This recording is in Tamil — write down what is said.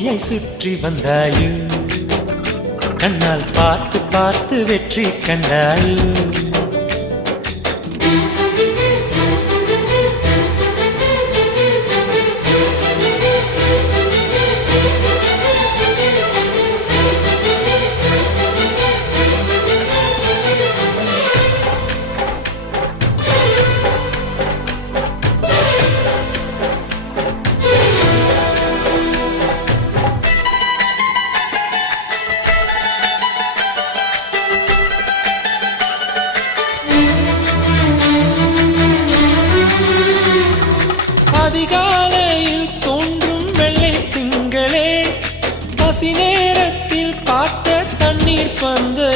பூமியை சுற்றி வந்தாயோ கண்ணால் பார்த்து பார்த்து வெற்றி கண்டாயோ அதிகாலையில் தோன்றும் வெள்ளை திங்களே பசி நேரத்தில் பார்த்த தண்ணீர் பந்து